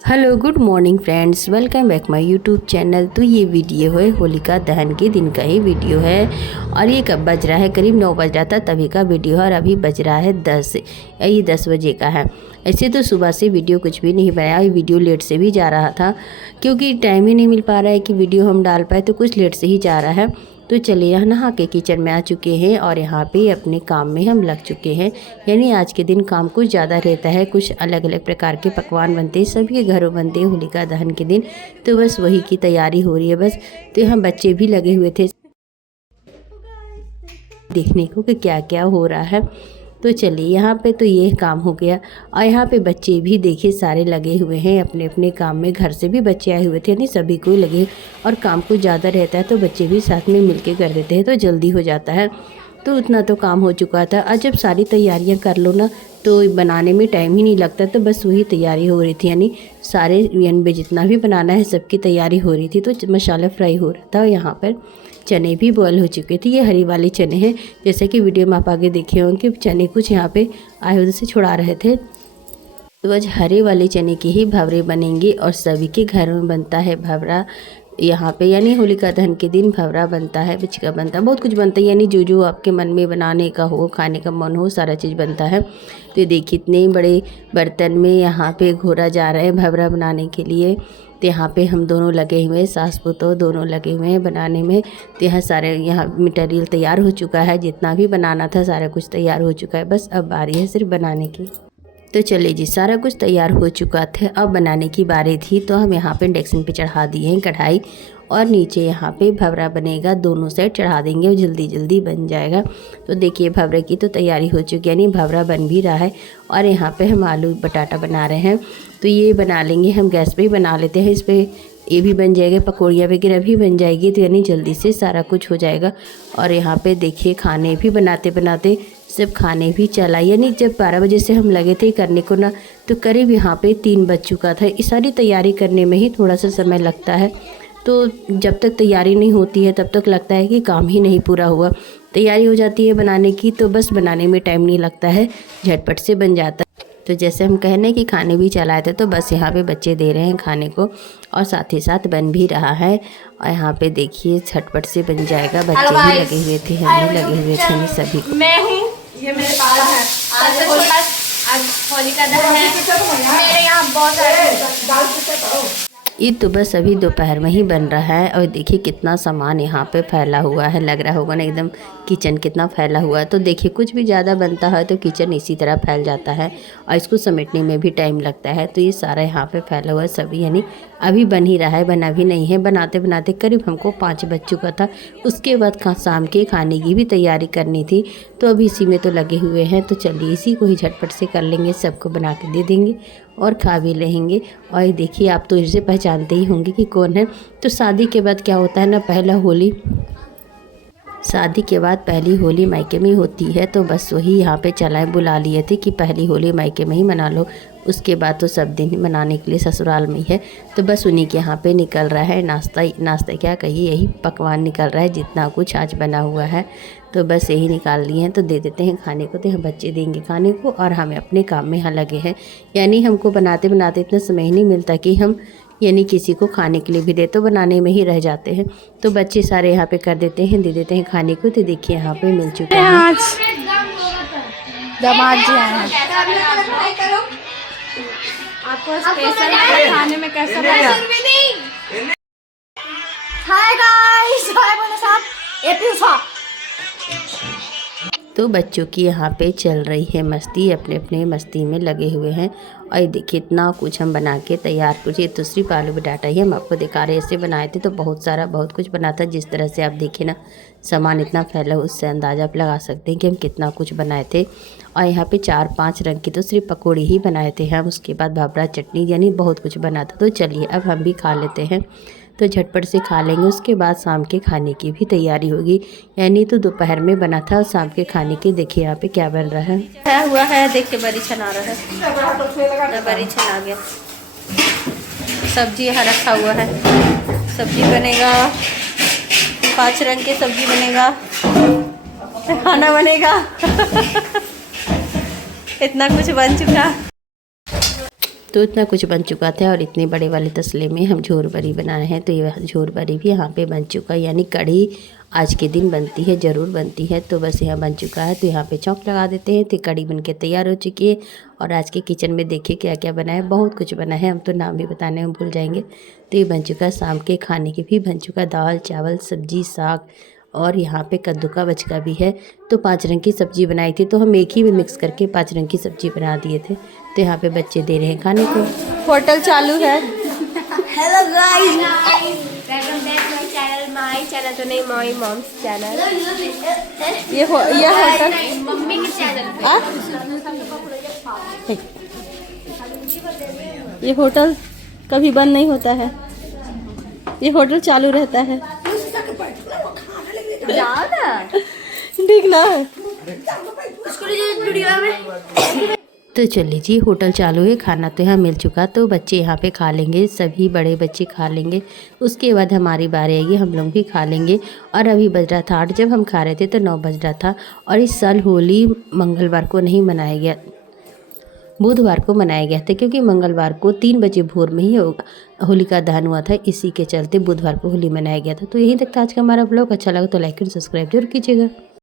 Hello good morning friends, welcome back my YouTube channel. तो ये video है होलिका दहन के दिन का ही वीडियो है और ये कब बज रहा है, करीब 9 बज रहा था तभी का वीडियो है और अभी बज रहा है 10, ये 10 बजे का है। ऐसे तो सुबह से वीडियो कुछ भी नहीं बनाया, ये वीडियो लेट से भी जा रहा था क्योंकि टाइम ही नहीं मिल पा रहा है कि वीडियो हम डाल पाए, तो कुछ लेट से ही जा रहा है। तो चलिए यहाँ नहा के किचन में आ चुके हैं और यहाँ पे अपने काम में हम लग चुके हैं। यानी आज के दिन काम कुछ ज़्यादा रहता है, कुछ अलग अलग प्रकार के पकवान बनते हैं, सभी के घरों बनते हैं होलिका दहन के दिन। तो बस वही की तैयारी हो रही है बस। तो यहाँ बच्चे भी लगे हुए थे देखने को कि क्या क्या हो रहा है। तो चलिए यहाँ पे तो ये काम हो गया और यहाँ पे बच्चे भी देखिए सारे लगे हुए हैं अपने अपने काम में। घर से भी बच्चे आए हुए थे, यानी सभी को लगे और काम कुछ ज़्यादा रहता है तो बच्चे भी साथ में मिलके कर देते हैं तो जल्दी हो जाता है। तो उतना तो काम हो चुका था और जब सारी तैयारियाँ कर लो ना तो बनाने में टाइम ही नहीं लगता। तो बस वही तैयारी हो रही थी, यानी सारे यानी जितना भी बनाना है सबकी तैयारी हो रही थी। तो मसाला फ्राई हो रहा था और यहाँ पर चने भी बॉयल हो चुके थे। ये हरी वाले चने हैं, जैसे कि वीडियो में आप आगे देखे होंगे चने कुछ यहाँ पे आयुध से छुड़ा रहे थे। तो आज हरे वाले चने के ही भवरे बनेंगे और सभी के घर में बनता है भवरा यहाँ पे, यानी होलिका दहन के दिन भवरा बनता है, पिचका बनता है, बहुत कुछ बनता है। यानी जो जो आपके मन में बनाने का हो, खाने का मन हो, सारा चीज़ बनता है। तो देखिए इतने बड़े बर्तन में यहाँ पे घोरा जा रहा है भवरा बनाने के लिए। तो यहाँ पे हम दोनों लगे हुए हैं, सास पुतोह दोनों लगे हुए हैं बनाने में। तो यहाँ सारे यहाँ मटेरियल तैयार हो चुका है, जितना भी बनाना था सारा कुछ तैयार हो चुका है, बस अब बारी है सिर्फ बनाने की। तो चलिए जी, सारा कुछ तैयार हो चुका था, अब बनाने की बारी थी। तो हम यहाँ पे इंडक्शन पे चढ़ा दिए हैं कढ़ाई और नीचे यहाँ पे भवरा बनेगा, दोनों साइड चढ़ा देंगे और जल्दी जल्दी बन जाएगा। तो देखिए भवरे की तो तैयारी हो चुकी है, यानी भवरा बन भी रहा है और यहाँ पे हम आलू बटाटा बना रहे हैं। तो ये बना लेंगे, हम गैस पे ही बना लेते हैं, इस पर ये भी बन जाएगा, पकौड़ियाँ वगैरह भी बन जाएगी। तो यानी जल्दी से सारा कुछ हो जाएगा। और यहाँ पे देखिए खाने भी बनाते बनाते सब खाने भी चला, यानी जब 12 बजे से हम लगे थे करने को ना, तो करीब यहाँ पे 3 बज चुका था। इस सारी तैयारी करने में ही थोड़ा सा समय लगता है। तो जब तक तैयारी नहीं होती है तब तक लगता है कि काम ही नहीं पूरा हुआ। तैयारी हो जाती है बनाने की तो बस बनाने में टाइम नहीं लगता है, झटपट से बन जाता है। तो जैसे हम कहने कि खाने भी चलाए थे, तो बस यहाँ पे बच्चे दे रहे हैं खाने को और साथ ही साथ बन भी रहा है। और यहाँ पे देखिए झटपट से बन जाएगा। बच्चे भी लगे हुए थे, हम भी लगे हुए थे, सभी को। मैं हूँ, ये मेरे पापा है। आज होलिका दहन है, मेरे यहाँ बहुत सारे ये तो बस अभी दोपहर में ही बन रहा है और देखिए कितना सामान यहाँ पे फैला हुआ है, लग रहा होगा ना एकदम किचन कितना फैला हुआ है। तो देखिए कुछ भी ज़्यादा बनता है तो किचन इसी तरह फैल जाता है और इसको समेटने में भी टाइम लगता है। तो ये सारा यहाँ पे फैला हुआ है सभी, यानी अभी बन ही रहा है, बना भी नहीं है। बनाते बनाते करीब हमको 5 बज चुका था। उसके बाद शाम के खाने की भी तैयारी करनी थी, तो अभी इसी में तो लगे हुए हैं। तो चलिए इसी को ही झटपट से कर लेंगे, सबको बना के दे देंगे और खा भी लेंगे। और ये देखिए आप तो इसे पहचानते ही होंगे कि कौन है। तो शादी के बाद क्या होता है ना, पहला होली, शादी के बाद पहली होली मायके में होती है। तो बस वही यहाँ पे चलाए बुला लिए थे कि पहली होली मायके में ही मना लो, उसके बाद तो सब दिन मनाने के लिए ससुराल में ही है। तो बस उन्हीं के यहाँ पे निकल रहा है नाश्ता क्या कहिए, यही पकवान निकल रहा है, जितना कुछ आज बना हुआ है तो बस यही निकाल लिए हैं। तो दे देते हैं खाने को, तो हम बच्चे देंगे खाने को और हमें अपने काम में यहाँ लगे हैं। यानी हमको बनाते बनाते इतना समय ही नहीं मिलता कि हम यानी किसी को खाने के लिए भी दे, तो बनाने में ही रह जाते हैं। तो बच्चे सारे यहाँ पे कर देते हैं, दे देते हैं खाने को। तो देखिए यहाँ पे मिल चुके हैं, आज दामाद जी आए हैं। आपको स्पेशल खाने में कैसा लगा? हाय गाइस, हाय बोलो साहब, एपीसा। तो बच्चों की यहाँ पे चल रही है मस्ती, अपने अपने मस्ती में लगे हुए हैं। और देखिए इतना कुछ हम बना के तैयार कुछ, ये तो सिर्फ आलू बटाटा ही हम आपको दिखा रहे हैं। ऐसे बनाए थे तो बहुत कुछ बना था। जिस तरह से आप देखिए ना सामान इतना फैला, उससे अंदाज़ा आप लगा सकते हैं कि हम कितना कुछ बनाए थे। और यहाँ पे 4-5 रंग की तो सिर्फ पकौड़ी ही बनाए थे हम, उसके बाद भावरा चटनी, यानी बहुत कुछ बना था। तो चलिए अब हम भी खा लेते हैं, तो झटपट से खा लेंगे। उसके बाद शाम के खाने की भी तैयारी होगी, यानी तो दोपहर में बना था और शाम के खाने की देखिए यहाँ पे क्या बन रहा है। क्या हुआ है देखिए, बड़ी छन आ रहा है, बड़ी छन आ गया। सब्जी यहाँ रखा हुआ है, सब्जी बनेगा, 5 रंग की सब्जी बनेगा, खाना बनेगा इतना कुछ बन चुका। तो इतना कुछ बन चुका था और इतने बड़े वाले तसले में हम झोर बरी बनाए हैं। तो ये झोर बरी भी यहाँ पे बन चुका है, यानी कढ़ी आज के दिन बनती है, ज़रूर बनती है। तो बस यहाँ बन चुका है, तो यहाँ पे चौंक लगा देते हैं। तो कढ़ी बन के तैयार हो चुकी है। और आज के किचन में देखिए क्या क्या बना है, बहुत कुछ बना है, हम तो नाम भी बताने में भूल जाएंगे। तो ये बन चुका है, शाम के खाने की भी बन चुका, दाल चावल सब्जी साग, और यहाँ पे कद्दू का बचका भी है। तो 5 रंग की सब्ज़ी बनाई थी, तो हम एक ही में मिक्स करके 5 रंग की सब्ज़ी बना दिए थे। तो यहाँ पे बच्चे दे रहे हैं खाने को। होटल चालू है। Hello guys, welcome back my channel तो नहीं, माय मॉम्स चैनल। ये होटल मम्मी के चैनल आ? ये होटल कभी बंद नहीं होता है, ये होटल चालू रहता है। जाओ ना ठीक ना। तो चलिए जी, होटल चालू है, खाना तो यहाँ मिल चुका। तो बच्चे यहाँ पे खा लेंगे, सभी बड़े बच्चे खा लेंगे, उसके बाद हमारी बारी आएगी, हम लोग भी खा लेंगे। और अभी बज रहा था 8, जब हम खा रहे थे तो 9 बज रहा था। और इस साल होली मंगलवार को नहीं मनाया गया, बुधवार को मनाया गया था, क्योंकि मंगलवार को 3 बजे भोर में ही होलिका दहन हुआ था, इसी के चलते बुधवार को होली मनाया गया था। तो यहीं तक था आज का हमारा ब्लॉग। अच्छा लगा तो लाइक एंड सब्सक्राइब जरूर कीजिएगा।